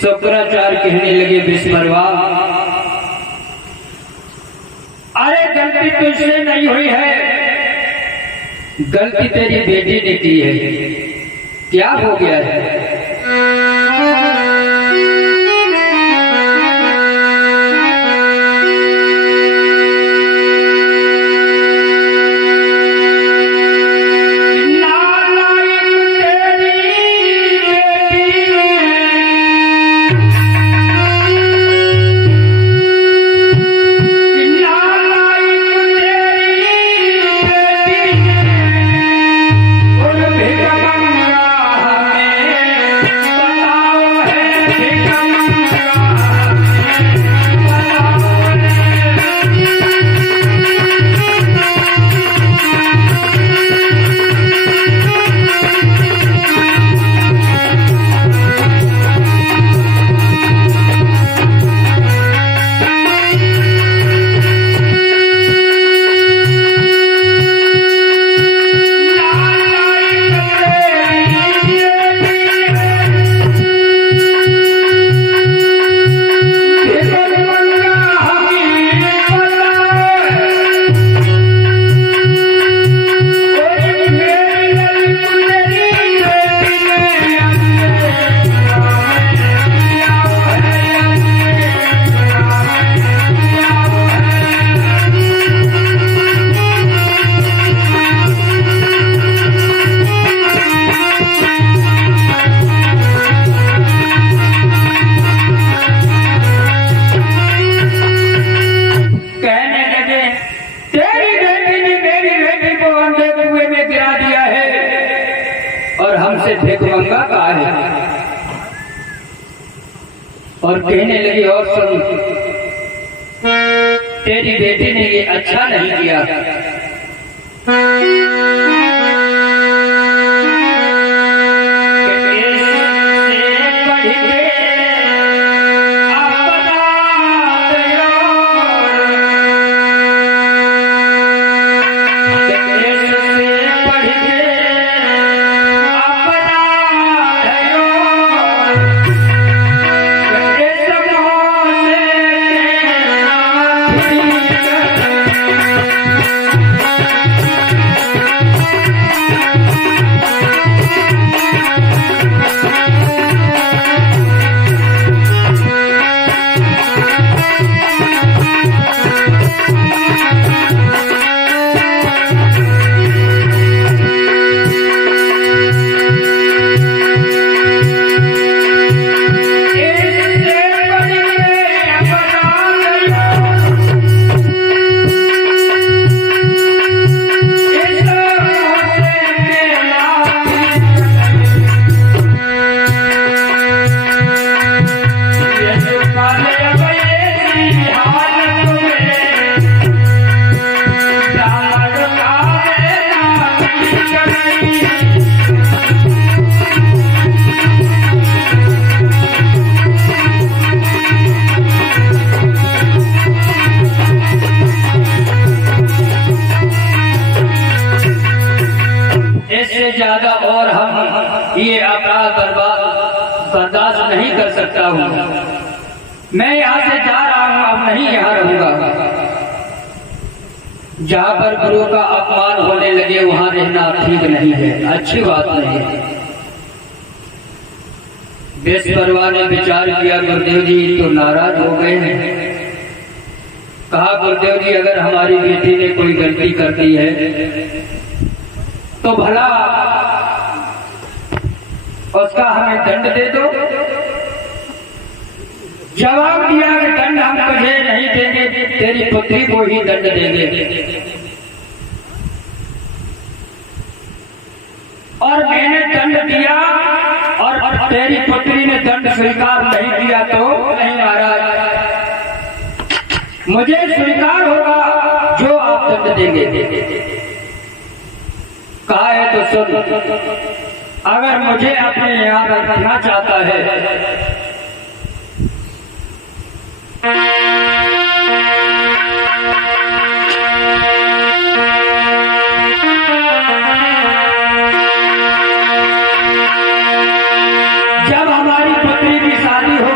शुक्राचार्य कहने लगे विश्वकर्मा, अरे गलती तुझसे नहीं हुई है, गलती तेरी बेटी ने की है। क्या हो गया है? भिखमंगा कहा है। और कहने लगी, और सुन, तेरी बेटी ने ये अच्छा नहीं किया। ज्यादा और हम ये अपराध बर्दाश्त नहीं कर सकता हूँ। मैं यहाँ से जा रहा हूँ, अब नहीं यहाँ रहूंगा। जहाँ पर गुरु का अपमान होने लगे वहाँ रहना ठीक नहीं है, अच्छी बात नहीं है। विश्वकर्मा ने विचार किया, गुरुदेव जी तो नाराज हो गए हैं। कहा, गुरुदेव जी अगर हमारी बेटी ने कोई गलती कर दी है तो भला उसका हमें दंड दे दो। जवाब दिया कि दंड हम तुझे नहीं देंगे, तेरी पुत्री को ही दंड देंगे। और मैंने दंड दिया और तेरी पुत्री ने दंड स्वीकार नहीं किया तो नहीं महाराज, मुझे स्वीकार होगा जो आप दंड देंगे। कहा है तो सुन, अगर मुझे अपने यहाँ रखना चाहता है जब हमारी पुत्री की शादी हो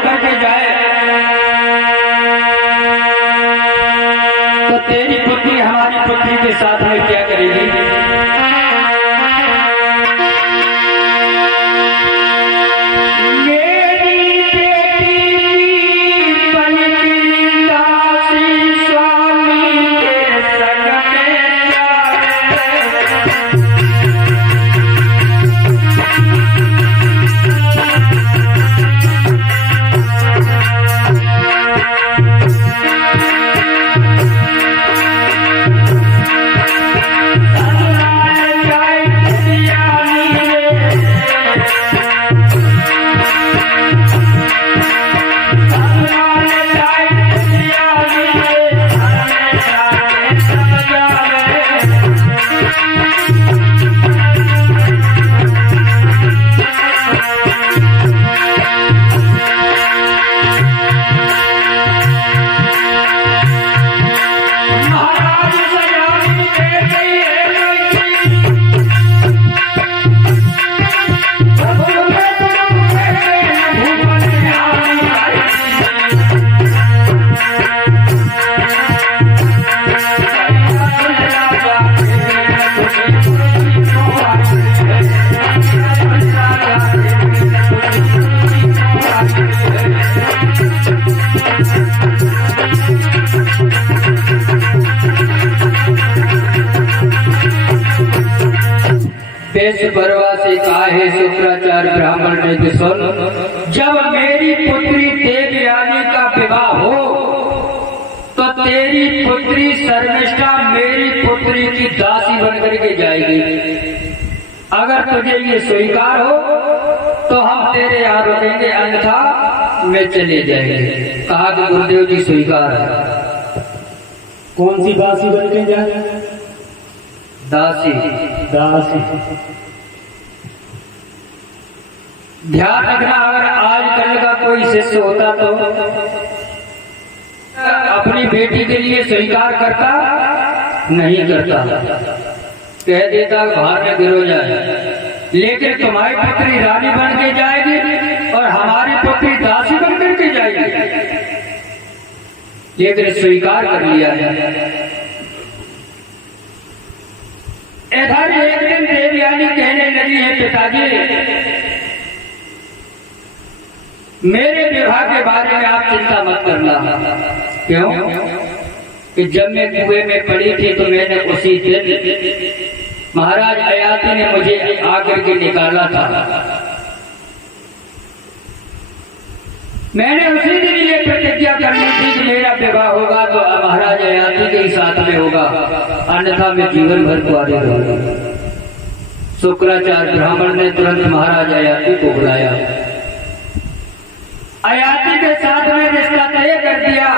हे शुक्राचार्य ब्राह्मण ने भी सुन, जब मेरी पुत्री देवयानी का विवाह हो तो तेरी पुत्री शर्मिष्ठा मेरी पुत्री की दासी बनकर के जाएगी। अगर तुझे ये स्वीकार हो तो हम तेरे यहाँ रुकेंगे, अन्यथा में चले जाएंगे। कहा कि गुरुदेव जी स्वीकार है। कौन सी दासी बन के जाए? दासी। दासी। ध्यान रखना, अगर आजकल का कोई शिष्य होता तो अपनी बेटी के लिए स्वीकार करता नहीं करता, कह देता बाहर में गिरो जाए। लेकिन तुम्हारी पुत्री रानी बन के जाएगी और हमारी पुत्री दासी बन करके जाएगी, लेकिन स्वीकार कर लिया है। इधर एक दिन देवयानी कहने लगी है, पिताजी मेरे विवाह के बारे में आप चिंता मत करना। क्यों? कि जब मैं कुएं में पड़ी थी तो मैंने उसी दिन महाराज अयाति ने मुझे आकर के निकाला था। मैंने उसी दिन ये प्रतिज्ञा कर ली थी कि मेरा विवाह होगा तो महाराज अयाति के ही साथ में होगा, अन्यथा मैं जीवन भर कुआरी रहूंगा। शुक्राचार्य ब्राह्मण ने तुरंत महाराज अयाति को बुलाया, अयाति के साथ में रिश्ता तय कर दिया,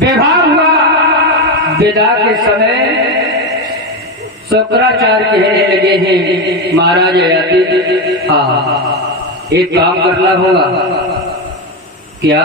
विवाह हुआ। विदा के समय शुक्राचार्य कहने लगे हैं, महाराज अयाति हाँ एक काम करना होगा। क्या?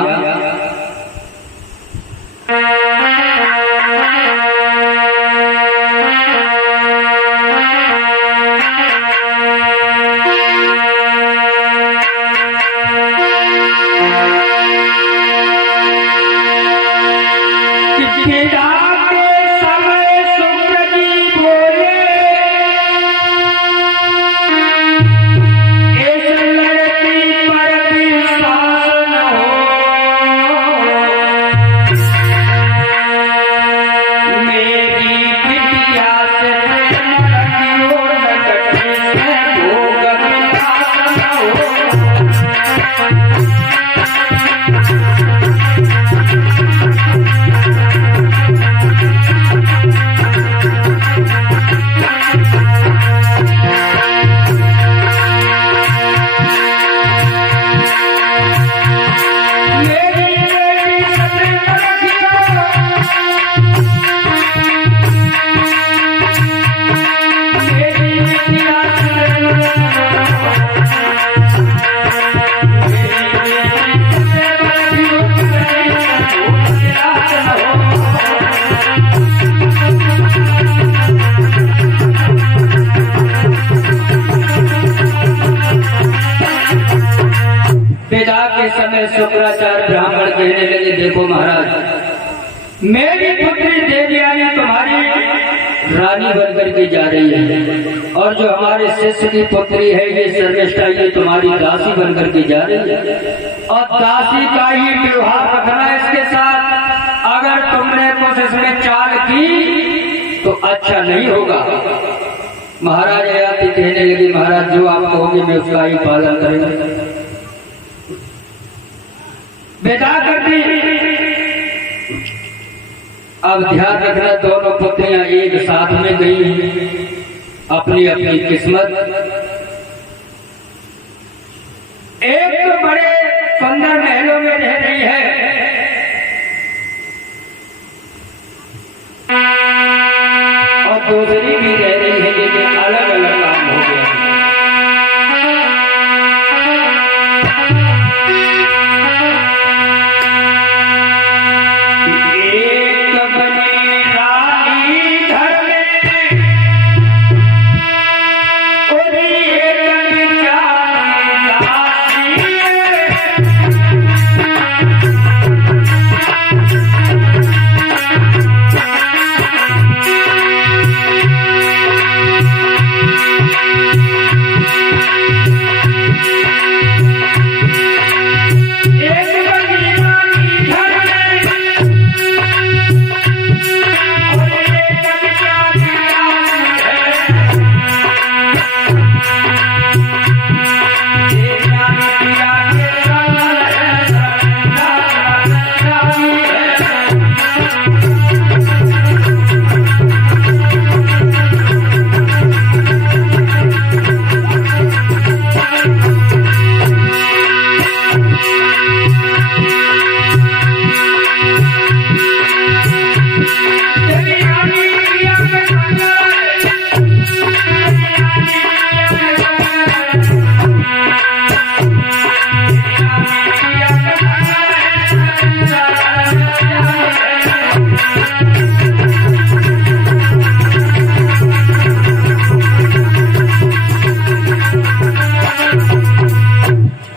शुक्राचार्य ब्राह्मण कहने लगे, देखो महाराज मेरी पुत्री देवयानी तुम्हारी रानी बनकर के जा रही है, और जो हमारे शिष्य की पुत्री है ये शर्मिष्ठा ये तुम्हारी दासी बनकर के जा रही है, और दासी का ही व्यवहार रखना इसके साथ। अगर तुमने कुछ इसमें चाल की तो अच्छा नहीं होगा। महाराज अयाति कहने लगे, महाराज जो आप कहोगे मैं उसका ही पालन करेंगे। विदा कर दी। अब ध्यान रखना, दोनों पुत्रियां एक साथ में गई, अपनी अपनी किस्मत। एक तो बड़े सुंदर महलों में रह रही है और दूसरी भी रह रही है, लेकिन अलग अलग काम हो गया।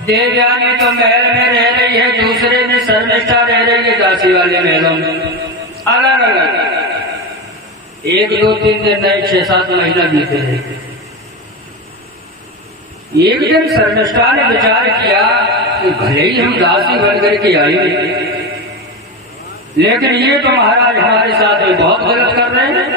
देवयानी तो महल में रह रही है, दूसरे में शर्मिष्ठा रह रही है दासी वाले महलों में, अलग अलग। 1 2 3 दिन नहीं, 6 7 महीना बीते रहे। एक दिन शर्मिष्ठा ने विचार किया कि भले ही हम दासी बन करके आई, लेकिन ये तो महाराज हमारे साथ में बहुत गलत कर रहे हैं।